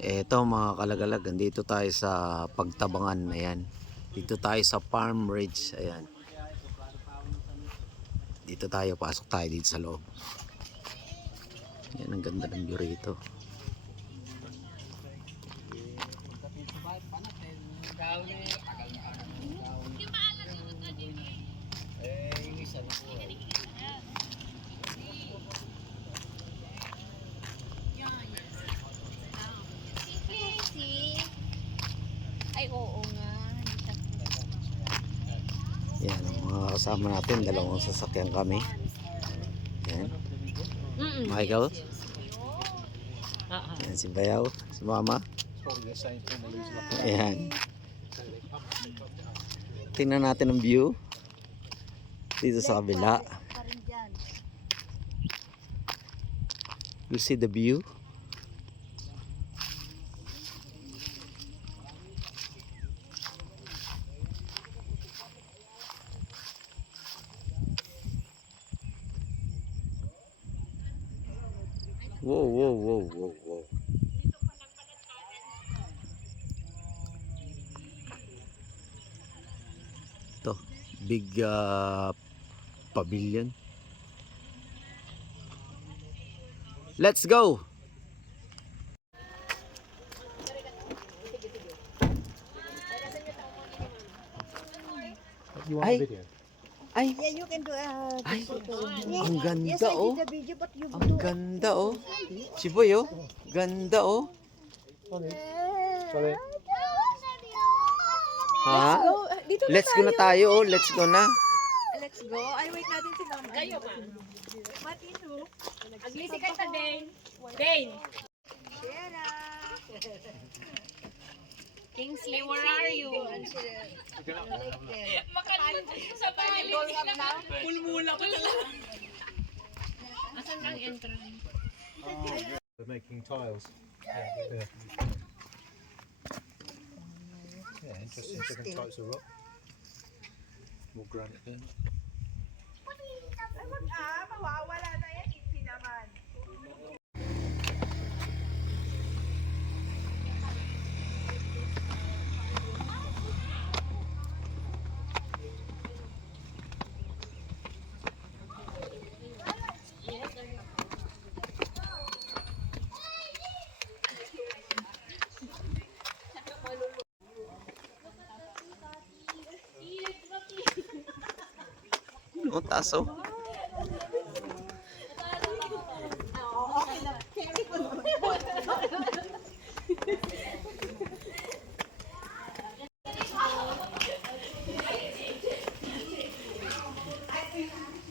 Eto mga kalagalag, dito tayo sa Pagtabangan. Ayan. Dito tayo sa Farm Ridge. Ayan. Dito tayo, pasok tayo dito sa loob. Ayan, ang ganda ng view rito. Ay, oo nga. Ayan, ang mga kasama natin, dalawang sasakyan kami. Ayan. Michael. Ayan, si Bayaw, si Mama. Ayan. Tingnan natin ang view dito sa kabila. You see the view? Whoa, whoa, whoa, whoa, whoa. Ito, big pavilion. Let's go! You want a video? Ay, Yeah, you can do ay, photo. ang ganda Yes, I oh. did the video, but you Ang ganda oh. Chiboy oh. Ganda oh. Sorry. Ha? Dito Let's go na tayo oh. Let's go na. Let's go. Ay, wait natin si Mama. Kayo, ma'am. Matino. Aglisi ka sa Dane. Dane. Shera. Kingsley, where are you? Makalimut sa bahay. Pulmula ko na lang. Asan ang entrance? They're making tiles. Yeah, interesting. Different types of rock. More granite there. Mawawala na yan. Ipsi naman. Ang taas oh.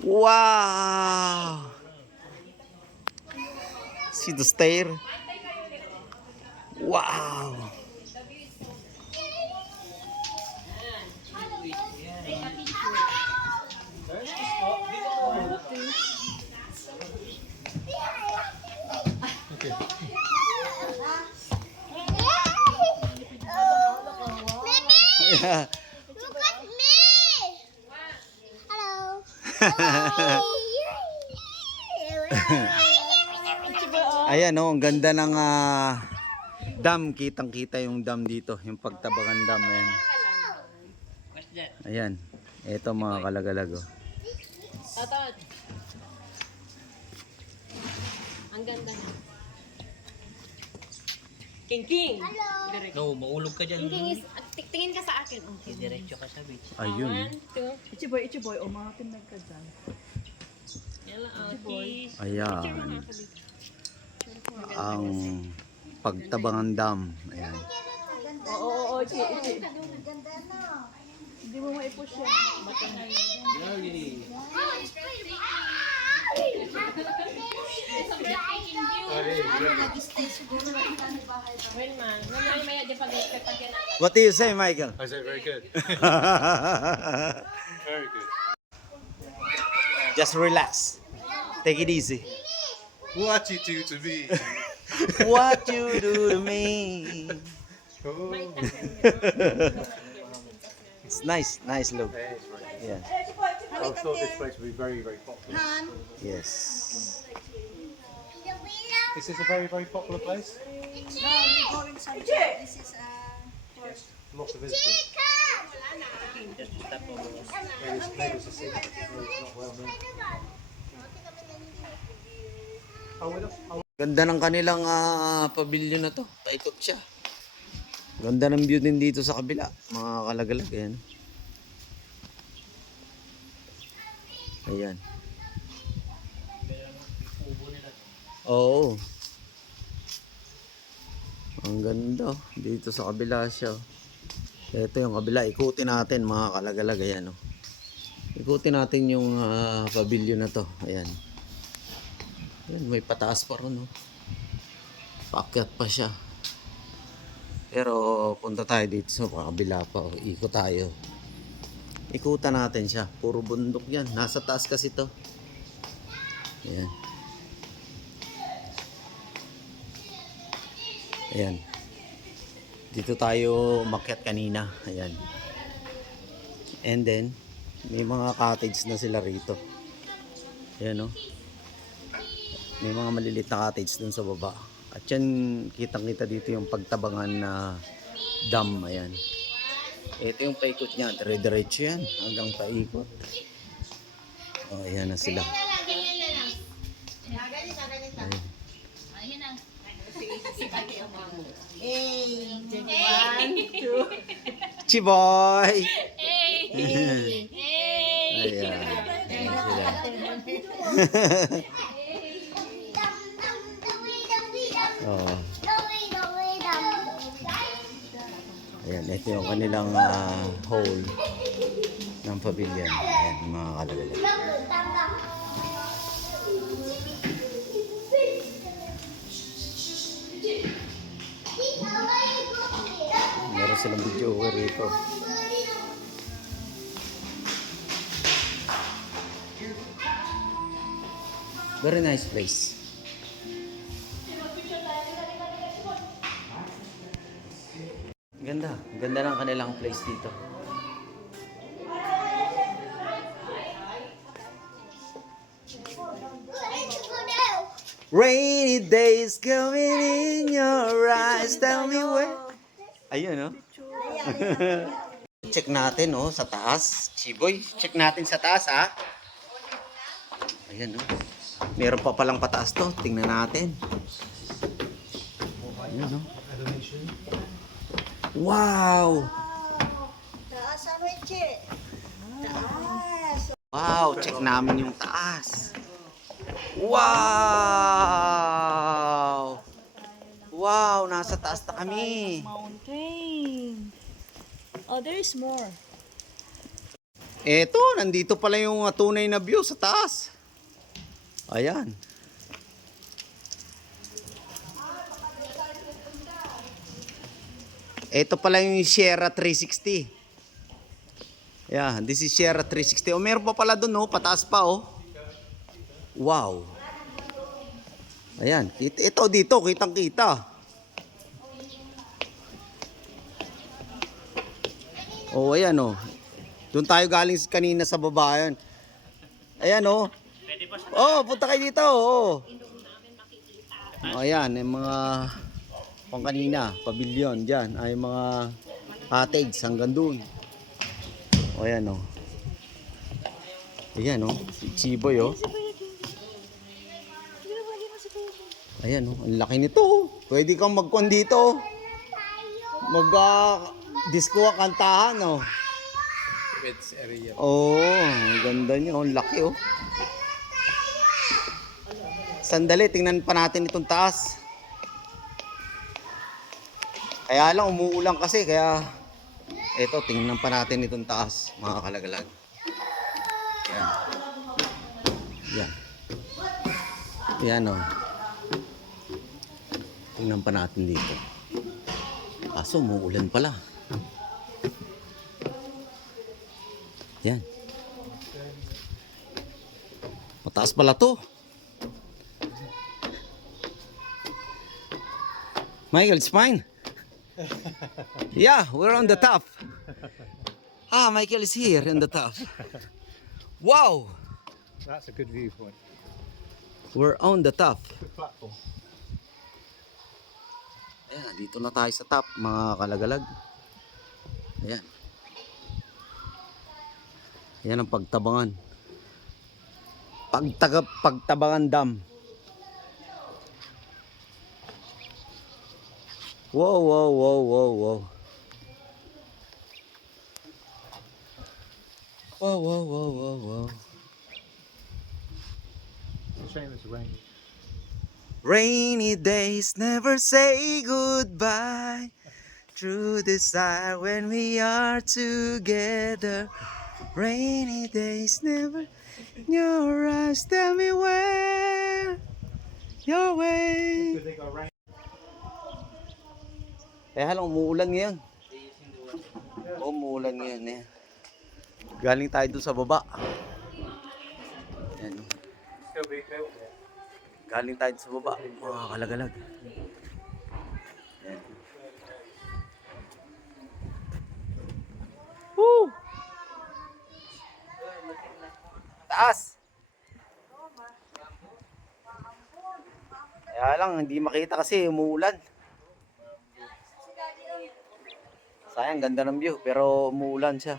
Wow! See the stair? Wow! Yeah. Look at me! Hello. Ayan oh, ang ganda ng dam. Kitang-kita yung dam dito, yung Pagtabangan Dam. Ayan. Ayan. Ito mga kalagalag oh. Tatot. Ang ganda na. King! No, maulog ka dyan. King is, tingin ka sa akin. Okay. Diretso ka sa beach. Ayun. 1, 2. Ichiboy, o mga pinag ka dyan. Yan lang, cheese. Ayan. Ang Pagtabangan Dam. Ayan. Oo, Ichi. Ganda na. Hindi mo maipush yan. Nag-stay siguro na ng bahay. Well, man. Mamaya di pag-expect pa yan. What do you say, Michael? I say very good. Very good. Just relax. Take it easy. What you do to me? What you do to me. Oh. It's nice look. Yeah. I thought this place would be very, very popular. Yes. The window Is this a very, very popular place? No, we go in Sanjay. This is Lots of visitors. Maybe it's a secret. It's not well known. Ganda ng kanilang pavilion na to. Paikot siya. Ganda ng view din dito sa kabila. Mga kalagalag. Ayan. Ayan. Oo. Ang ganda. Dito sa kabila siya. Ito yung kabila. Ikutin natin mga kalagalag. Ayan. Ikutin natin yung pavilion na to. Ayan. Ayan, may pataas pa ron. Paakyat pa siya. Pero punta tayo dito sa kabila pa. Ikot tayo. Ikutan natin siya. Puro bundok yan. Nasa taas kasi to. Ayan. Ayan. Dito tayo umakyat kanina. Ayan. And then, may mga cottage na sila rito. Ayan o. May mga maliliit na cottage dun sa baba. At yan, kitang-kita dito yung pagtabangan na dam. Ayan. Ito yung paikot niya. Dire-diretso yan. Hanggang paikot. O, ayan na sila. One, two. Chiboy! Hey! Ayan. Hey! Ayan sila. Oh. Ayan, ito yung kanilang hole ng pavilion. Ayan, yung mga kalagalag. Meron silang video rito. Very nice place. Ganda. Ganda ng kanilang place dito. Rainy days coming in your eyes. Tell me where. Ayun, no? Check natin, oh, sa taas. Chiboy, check natin sa taas, ha? Ayan, no? Meron pa palang pataas to. Tingnan natin. Ayan, no? Wow! Taas ang Richie. Taas. Wow! Check namin yung taas. Wow! Wow! Nasa taas na kami. Mountain. Oh, there is more. Eto, nandito pala yung tunay na view sa taas. Ayan. Ito pala yung Sierra 360. Yeah, this is Sierra 360. O meron pa pala doon, no? Pataas pa, oh. Wow. Ayan, ito dito, kitang-kita. Oh, ayan, oh. Doon tayo galing kanina sa baba, ayan. Ayan, oh. Oh, punta kayo dito, oh. Oh, ayan, yung mga pang kanina, pavilion dyan, ay mga cottage hanggang doon. O ayan, o. Ayan, o. Si Chiboy, o. Ayan, o. Ang laki nito, o. Pwede kang magkuhan dito, o. Mag-disco kantahan, o. Kids area. Oo, ang ganda niya. Ang laki, oh. Sandali, tingnan pa natin itong taas. Kaya lang, umuulan kasi, kaya eto, tingnan pa natin itong taas, mga kalagalag. Yan. Yan. Yan, oh. Tingnan pa natin dito. Kaso, umuulan pala. Yan. Mataas pala to. Michael, it's fine. Yeah, we're on the top. Michael is here in the top. Wow, That's a good viewpoint. we're on the top. Good platform. Ayan, dito na tayo sa top, mga kalagalag. Ayan. Ayan ang Pagtabangan. Pagtabangan Dam. Wow, wow, wow, wow, wow. Wow, wow, wow, wow, wow. It's a shame it's raining. Rainy days never say goodbye. Through desire when we are together. Rainy days never. Your eyes tell me where. Your way. Because they go rain. Eh halang umuulan ngayon. Oo, umuulan ngayon eh. Galing tayo dun sa baba. Ayan. Still be built there. Galing tayo dun sa baba. Mga kalagalag. Ayan. Woo! Taas! Kaya lang, hindi makita kasi umuulan. Sayang, ganda ng view, pero umuulan siya.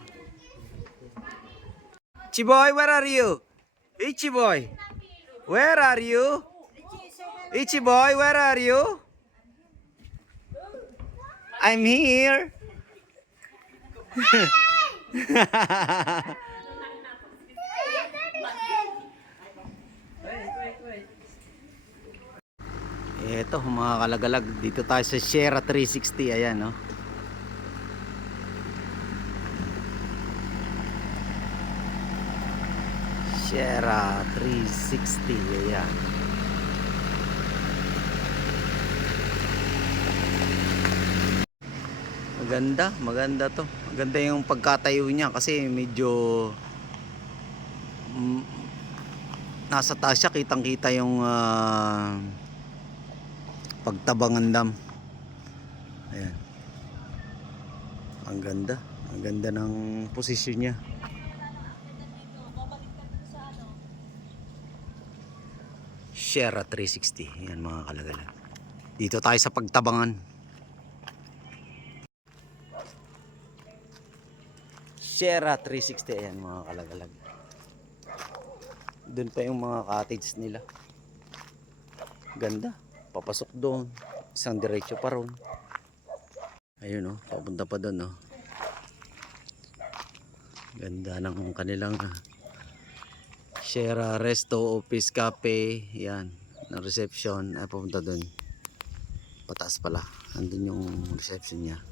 Chiboy, where are you? Ichiboy, where are you? Ichiboy, where are you? I'm here. Eto mga kalagalag, dito tayo sa Sierra 360, ayan no. Sierra 360, ayan. Maganda to. Maganda yung pagkatayo niya kasi medyo nasa taas siya, kitang-kita yung Pagtabangan Dam. Ayan. Ang ganda ng posisyon niya. Sierra 360. Ayan mga kalagalan. Dito tayo sa Pagtabangan. Sierra 360. Ayan mga kalagalan. Doon pa yung mga cottage nila. Ganda. Papasok doon. Isang diretso pa ron. Ayun oh, papunta pa doon oh. Ganda ng kanilang Sierra Resto Office Cafe. Yan, na reception. Ay papunta doon. Pataas pala. Andun yung reception niya.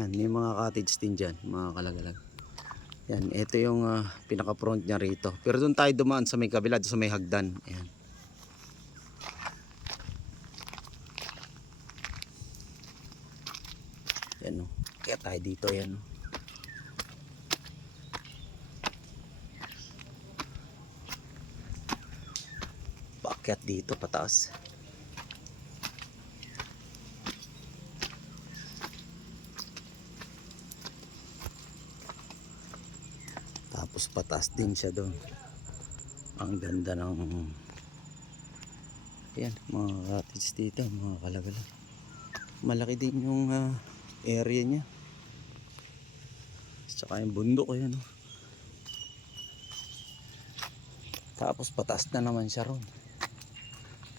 Yan, may mga cottage din dyan, mga kalagalag. Yan, ito yung pinaka front niya rito. Pero doon tayo dumaan sa may kabila, sa may hagdan. Ayan. Yan o. Kaya tayo dito yan o. Paakyat dito pataas. Tapos pataas din siya doon. Ang ganda ng yan, mga cottage dito, mga kalagala. Malaki din yung area niya. Saka yung bundok yan. Tapos pataas na naman siya ron.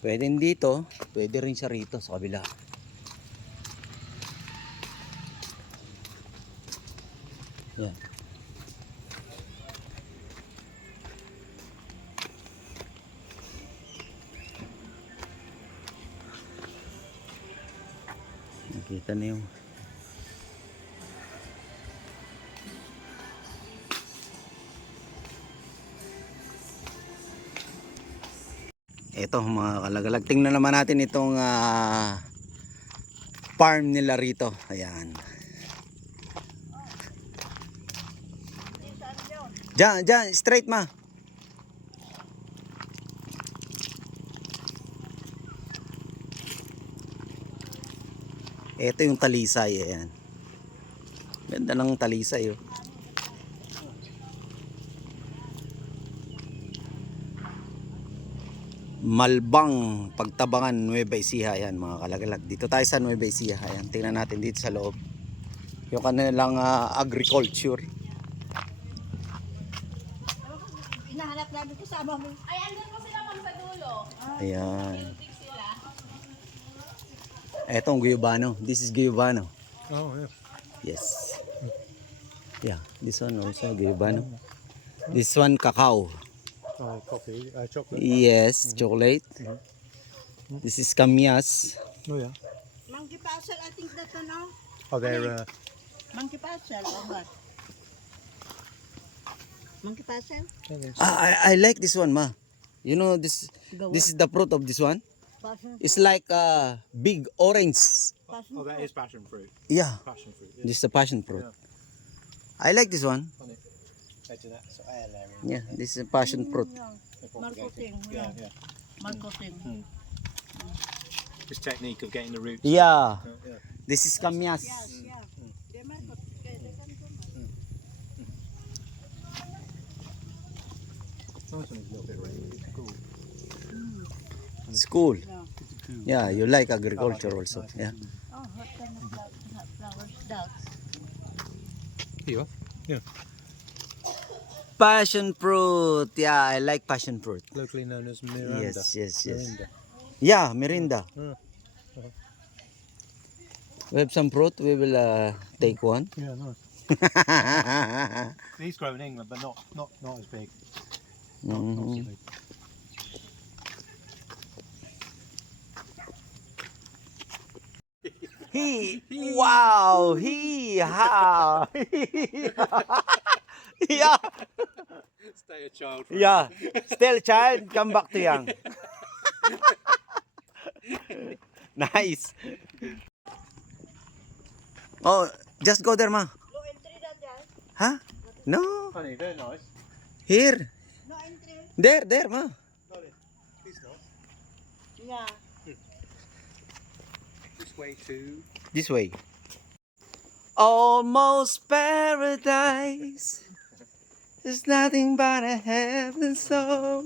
Pwede dito, pwede rin siya rito sa kabila. Yan. Nakita na yung ito mga kalagalag. Tingnan naman natin itong farm nila rito. Ayan. Diyan, straight ma. Ito yung talisay. Ayan. Ganda ng talisay oh. Malbang Pagtabangan, Nueva Ecija. Ayan mga kalagalag. Dito tayo sa Nueva Ecija. Ayan, tingnan natin dito sa loob. Yung kanilang agriculture. Hinahanap namin kasama mo. Ay, andun po sila ma'am sa dulo. Ayan. Tik sila. Etong Guyabano. This is Guyabano. Oh, yeah. Yes. Yeah, this one also Guyabano. This one cacao. Oh, coffee, chocolate. Yes, chocolate. This is Kamias. Oh, yeah. Monkey Puzzle, I think that's ano? Oh, they're, Monkey Puzzle, or what? Monkey Puzzle? I like this one, ma. You know this is the fruit of this one. Passion, It's like a big orange. passion. oh, that is passion fruit. Yeah, Passion fruit. Yeah. this is the passion fruit. I like this one. So I like it. Yeah, this is a passion fruit. Marketing. Yeah, yeah. Marketing. This technique of getting the roots. Yeah, Yeah. this is Kamias. Yes, yeah. They market. They can do that. Nice one is a little bit rainy. It's cool. It's cool. Yeah. Yeah, you like agriculture also. Yeah. Oh, what kind of flowers? That. Here you are. Yeah. Passion fruit. Yeah, I like passion fruit. Locally known as Miranda. Yes, yes, yes. Miranda. Yeah, Mirinda. Yeah. We have some fruit. We will take one. Yeah, nice. These grow in England, but not as big. Not so Mhm. big. Wow, how. Yeah, Stay a child. yeah. Still child, come back to young. Nice. Oh, just go there, ma. No entry that, guys. Huh? No, Honey, they're nice. here. No entry. There, ma. He's not. Yeah. This way too. This way. Almost paradise. There's nothing but a heaven so.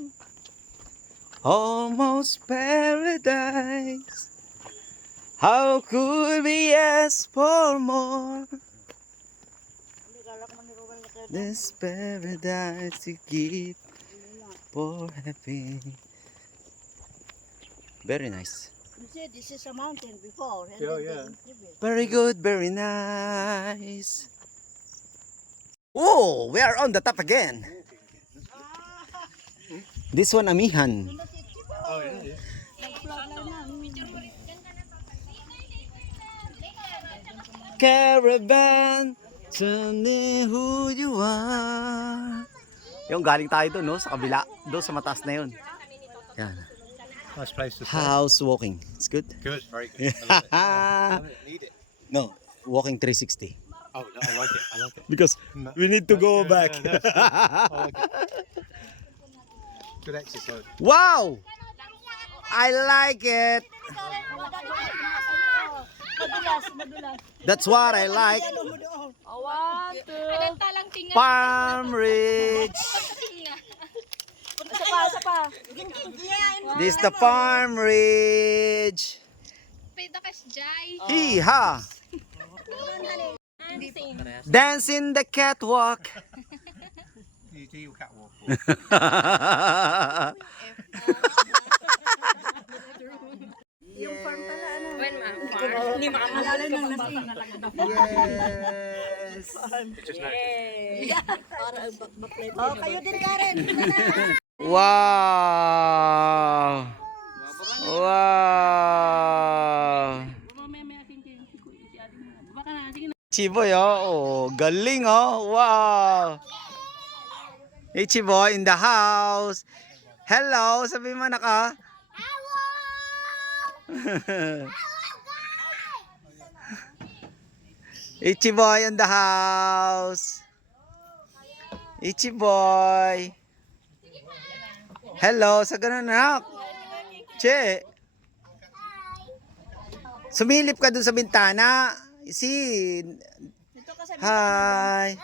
Almost paradise. How could we ask for more? This paradise to keep for happy. Very nice. You see, this is a mountain before. And Yeah, then yeah. they improve it. Very good, very nice. Oh, we are on the top again. This one amihan. Oh, yeah. Caravan, tell me who you are. Yung galing tayo doon, no? Sa kabila. Doon sa mataas na yun. Yan. Nice place to stay. House walking. It's good. Good, very good. I love it. I need it. No, walking 360. Oh, no, I like it. I like it. Because we need to go back. Yeah, that's good. I like it. Good exercise. Wow! I like it. Madulas. That's what I like. Kadanta lang tingnan. Farm Ridge. Isa pa. This the Farm Ridge. Pwede ka jay. Hee-ha! Dance in the catwalk. You do your catwalk. Yung farm pala, ano? When ma'am, farm. Hindi makamalala ng Yes. Just know. Oh, kayo din, Karen. Wow! Wow! Chiboy, oh. Galing, oh. Wow! Hey, Chiboy in the house. Hello, sabi mo na ka. Ichiboy in the house. Ichiboy. Hello, sa ganun na. Che. Sumilip ka dun sa bintana. Si. Hi.